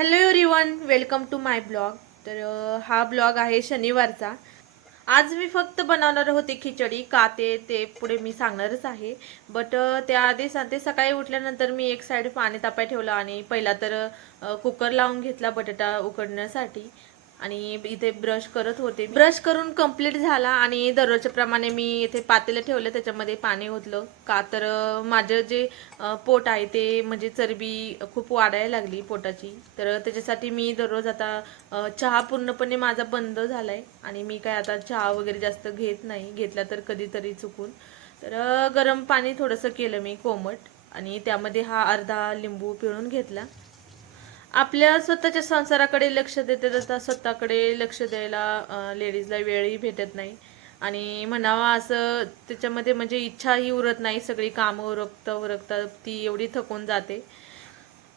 Hello everyone, welcome to my blog. हा blog आहे शनिवारचा. आज मी फक्त बनवणार होते खिचडी. का ते पुढे मी सांगणारच आहे. बट त्याआधी सांगते, सकाळी उठल्यानंतर मी एक साईड पाणी तापाय ठेवलं आणि पहिला तर कुकर लावून घेतला बटाटा उकडण्यासाठी. आणि इथे ब्रश करत होते. ब्रश करून कंप्लीट झाला आणि दररोजच्या प्रमाणे मी इथे पातेलं ठेवलं, त्याच्यामध्ये पाणी ओतलं. का तर माझं जे पोट आहे ते म्हणजे चरबी खूप वाढायला लागली पोटाची. तर त्याच्यासाठी मी दररोज आता चहा पूर्णपणे माझा बंद झालाय आणि मी काय आता चहा वगैरे जास्त घेत नाही. घेतला तर कधीतरी चुकून. तर गरम पाणी थोडंसं केलं मी कोमट आणि त्यामध्ये हा अर्धा लिंबू पिळून घेतला. आपल्या स्वतःच्या संसाराकडे लक्ष देते जाता स्वतःकडे लक्ष द्यायला लेडीजला वेळही भेटत नाही. आणि म्हणावा असं त्याच्यामध्ये म्हणजे इच्छाही उरत नाही. सगळी कामं उरकता ती एवढी थकून जाते.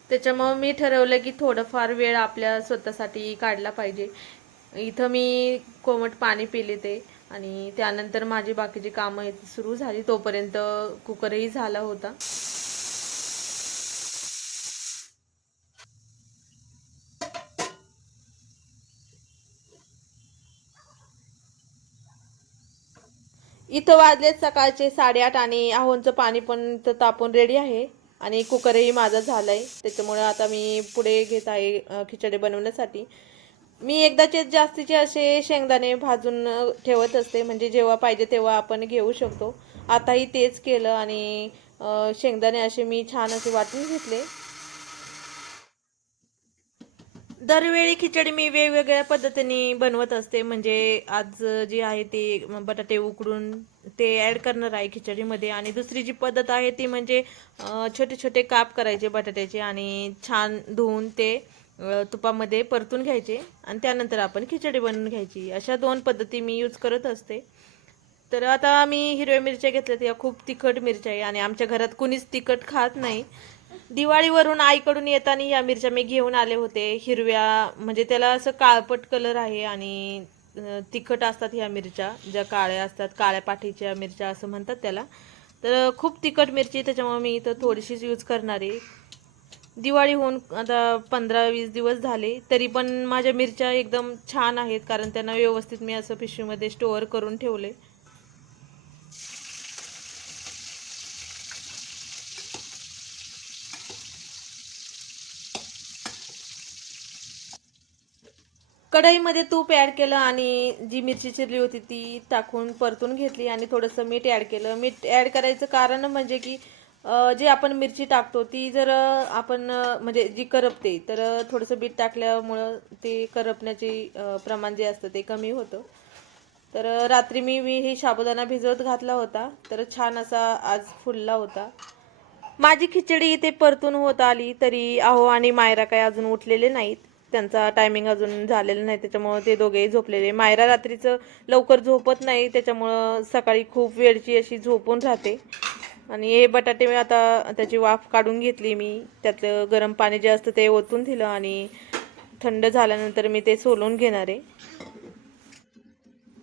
त्याच्यामुळे मी ठरवलं की थोडंफार वेळ आपल्या स्वतःसाठी काढला पाहिजे. इथं मी कोमट पाणी पिले ते आणि त्यानंतर माझी बाकीची कामं सुरू झाली. तोपर्यंत कुकरही झाला होता. इथं वाजलेत सकाळचे 8:30 आणि आहोंचं पाणी पण इथं तापून रेडी आहे आणि कुकरही माझा झालाय. त्याच्यामुळे आता मी पुढे घेत आहे खिचडी बनवण्यासाठी. मी एकदाचे जास्तीचे असे शेंगदाणे भाजून ठेवत असते, म्हणजे जेव्हा पाहिजे तेव्हा आपण घेऊ शकतो. आताही तेच केलं आणि शेंगदाणे असे मी छान असे वाटून घेतले. दरवेळी खिचडी मी वेगवेगळ्या पद्धतीने बनवत असते. म्हणजे आज जी आहे ते बटाटे उकडून ते ॲड करणार आहे खिचडीमध्ये. आणि दुसरी जी पद्धत आहे ती म्हणजे छोटे छोटे काप करायचे बटाट्याचे आणि छान धुवून ते तुपामध्ये परतून घ्यायचे आणि त्यानंतर आपण खिचडी बनवून घ्यायची. अशा दोन पद्धती मी यूज करत असते. तर आता मी हिरव्या मिरच्या घेतल्यात, या खूप तिखट मिरच्या आहे आणि आमच्या घरात कुणीच तिखट खात नाही. दिवाळीवरून आईकडून येताना या मिरच्या मी घेऊन आले होते. हिरव्या म्हणजे त्याला असं काळपट कलर आहे आणि तिखट असतात ह्या मिरच्या, ज्या काळ्या असतात, काळ्या पाठीच्या मिरच्या असं म्हणतात त्याला. तर खूप तिखट मिरची, त्याच्यामुळे मी इथं थोडीशीच यूज करणार आहे. दिवाळी होऊन आता 15-20 दिवस झाले, तरी पण माझ्या मिरच्या एकदम छान आहेत, कारण त्यांना व्यवस्थित मी असं पिशवीमध्ये स्टोअर करून ठेवले. कढईमध्ये तूप ॲड केलं आणि जी मिरची चिरली होती ती टाकून परतून घेतली आणि थोडंसं मीठ ॲड केलं. मीठ ॲड करायचं कारण म्हणजे की जे आपण मिरची टाकतो ती जर आपण म्हणजे जी करपते, तर थोडंसं मीठ टाकल्यामुळं ते करपण्याचे प्रमाण जे असतं ते कमी होतं. तर रात्री मी ही साबुदाणा भिजवत घातला होता, तर छान असा आज फुलला होता. माझी खिचडी इथे परतून होत आली, तरी अहो आणि मायरा काय अजून उठलेले नाहीत. त्यांचा टायमिंग अजून झालेला नाही, त्याच्यामुळं ते दोघेही झोपलेले. मायरा रात्रीचं लवकर झोपत नाही, त्याच्यामुळं सकाळी खूप वेळची अशी झोपून राहते. आणि हे बटाटे मी आता त्याची वाफ काढून घेतली मी. त्यातलं गरम पाणी जे असतं ते ओतून दिलं आणि थंड झाल्यानंतर मी ते सोलून घेणार आहे.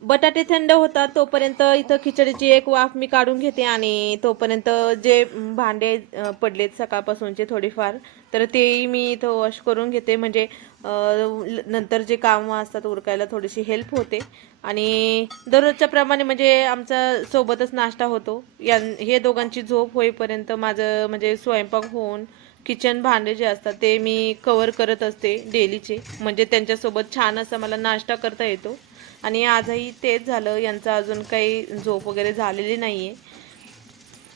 बटाटे थंड होतात तोपर्यंत इथं खिचडीची एक वाफ मी काढून घेते आणि तोपर्यंत जे भांडे पडलेत सकाळपासूनचे थोडेफार, तर तेही मी इथं वॉश करून घेते. म्हणजे नंतर जे कामं असतात उरकायला थोडीशी हेल्प होते. आणि दररोजच्या प्रमाणे म्हणजे आमचा सोबतच नाश्ता होतो. हे दोघांची झोप होईपर्यंत माझं म्हणजे स्वयंपाक होऊन किचन भांडे जे असतात ते मी कवर करत असते डेलीचे, म्हणजे त्यांच्यासोबत छान असा मला नाश्ता करता येतो. आणि आजही तेच झालं, यांचं अजून काही झोप वगैरे झालेली नाही आहे.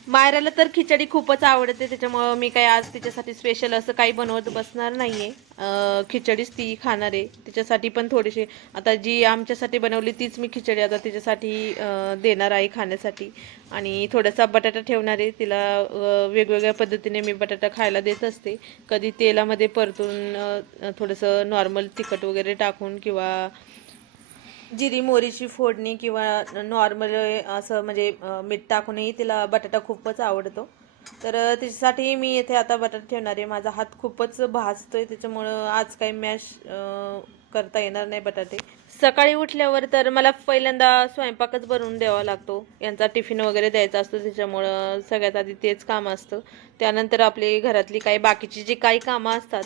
मायराला तर खिचडी खूपच आवडते, त्याच्यामुळं मी काही आज तिच्यासाठी स्पेशल असं काही बनवत बसणार नाही आहे. खिचडीच ती खाणार आहे. तिच्यासाठी पण थोडीशी आता जी आमच्यासाठी बनवली तीच मी खिचडी आता तिच्यासाठी देणार आहे खाण्यासाठी. आणि थोडासा बटाटा ठेवणार आहे तिला. वेगवेगळ्या पद्धतीने मी बटाटा खायला देत असते. कधी तेलामध्ये परतून थोडंसं नॉर्मल तिखट वगैरे टाकून, किंवा जिरी मोहरीची फोडणी, किंवा नॉर्मल असं म्हणजे मीठ टाकूनही तिला बटाटा खूपच आवडतो. तर त्याच्यासाठी मी इथे आता बटाटा ठेवणार आहे. माझा हात खूपच भाजतोय, त्याच्यामुळं आज काही मॅश करता येणार नाही बटाटे. सकाळी उठल्यावर तर मला पहिल्यांदा स्वयंपाकच बनवून द्यावा लागतो. यांचा टिफिन वगैरे द्यायचा असतो, त्याच्यामुळं सगळ्यात आधी तेच काम असतं. त्यानंतर आपली घरातली काही बाकीची जी काही कामं असतात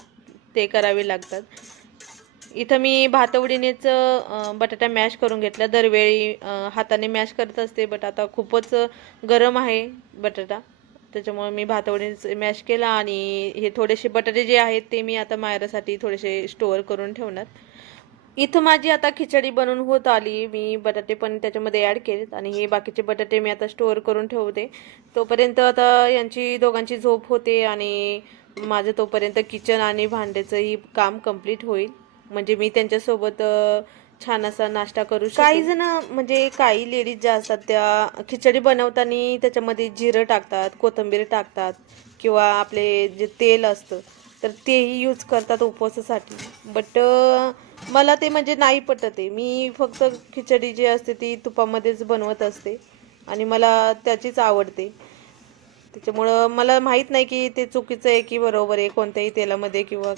ते करावे लागतात. इथं मी भातवडीनेच बटाटा मॅश करून घेतला. दरवेळी हाताने मॅश करत असते, बट आता खूपच गरम आहे बटाटा, त्याच्यामुळे मी भातवडीनेच मॅश केला. आणि हे थोडेसे बटाटे जे आहेत ते मी आता मायरासाठी थोडेसे स्टोअर करून ठेवणार. इथं माझी आता खिचडी बनवून होत आली. मी बटाटे पण त्याच्यामध्ये ॲड केलेत आणि हे बाकीचे बटाटे मी आता स्टोअर करून ठेवते. तोपर्यंत आता यांची दोघांची झोप होते आणि माझं तोपर्यंत किचन आणि भांड्याचंही काम कंप्लीट होईल. म्हणजे मी त्यांच्यासोबत छान असा नाश्ता करू शकेन. काही जण म्हणजे काही लेडीज ज्या असतात त्या खिचडी बनवताना त्याच्यामध्ये जिरं टाकतात, कोथिंबीर टाकतात किंवा आपले जे तेल असतं तर तेही यूज करतात उपवासासाठी. बट मला ते म्हणजे नाही पटत आहे. मी फक्त खिचडी जी असते ती तुपामध्येच बनवत असते आणि मला त्याचीच आवडते. त्याच्यामुळं मला माहीत नाही की ते चुकीचं आहे की बरोबर आहे, कोणत्याही तेलामध्ये किंवा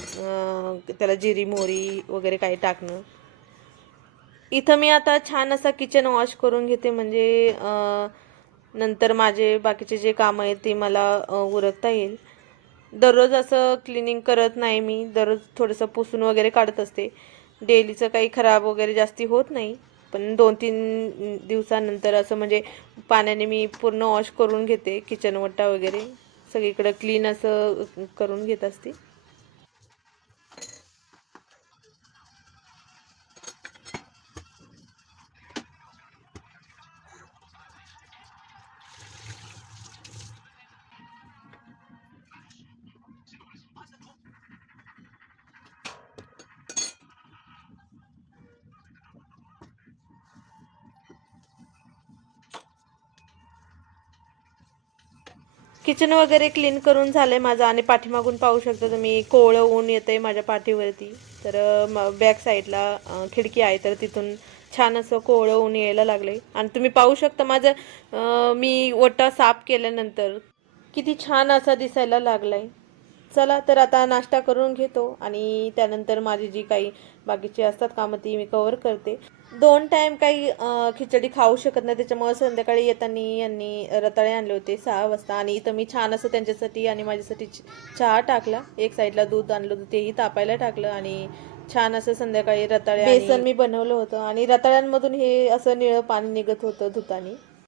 त्याला जिरी मोहरी वगैरे काही टाकणं. इथं मी आता छान असा किचन वॉश करून घेते, म्हणजे नंतर माझे बाकीचे जे कामं आहेत ते मला उरकता येईल. दररोज असं क्लिनिंग करत नाही मी, दररोज थोडंसं पुसून वगैरे काढत असते. डेलीचं काही खराब वगैरे जास्ती होत नाही, पण 2-3 दिवसानंतर असं म्हणजे पाण्याने मी पूर्ण वॉश करून घेते. किचन वट्टा वगैरे सगळीकडं क्लीन असं करून घेत असते. किचन वगैरे क्लीन करून झालंय माझं आणि पाठीमागून पाहू शकता तुम्ही कोवळं ऊन येतंय माझ्या पाठीवरती. तर बॅक साईडला खिडकी आहे तर तिथून छान असं कोवळं ऊन यायला लागलंय आणि तुम्ही पाहू शकता माझं मी ओटा साफ केल्यानंतर किती छान असा दिसायला लागलाय. चला तर आता नाश्ता करून घेतो आणि त्यानंतर माझी जी काही बाकीची असतात कामं ती मी कव्हर करते. 2 टाइम काही खिचडी खाऊ शकत नाही, त्याच्यामुळे संध्याकाळी येताना यांनी रताळे आणले होते 6 वाजता आणि इथं मी छान असं त्यांच्यासाठी आणि माझ्यासाठी चहा टाकला. एक साईडला दूध आणलं होतं तेही तापायला टाकलं आणि छान असं संध्याकाळी रताळे बेसन मी बनवलं होतं आणि रताळ्यांमधून हे असं निळं पाणी निघत होतं धुतानी.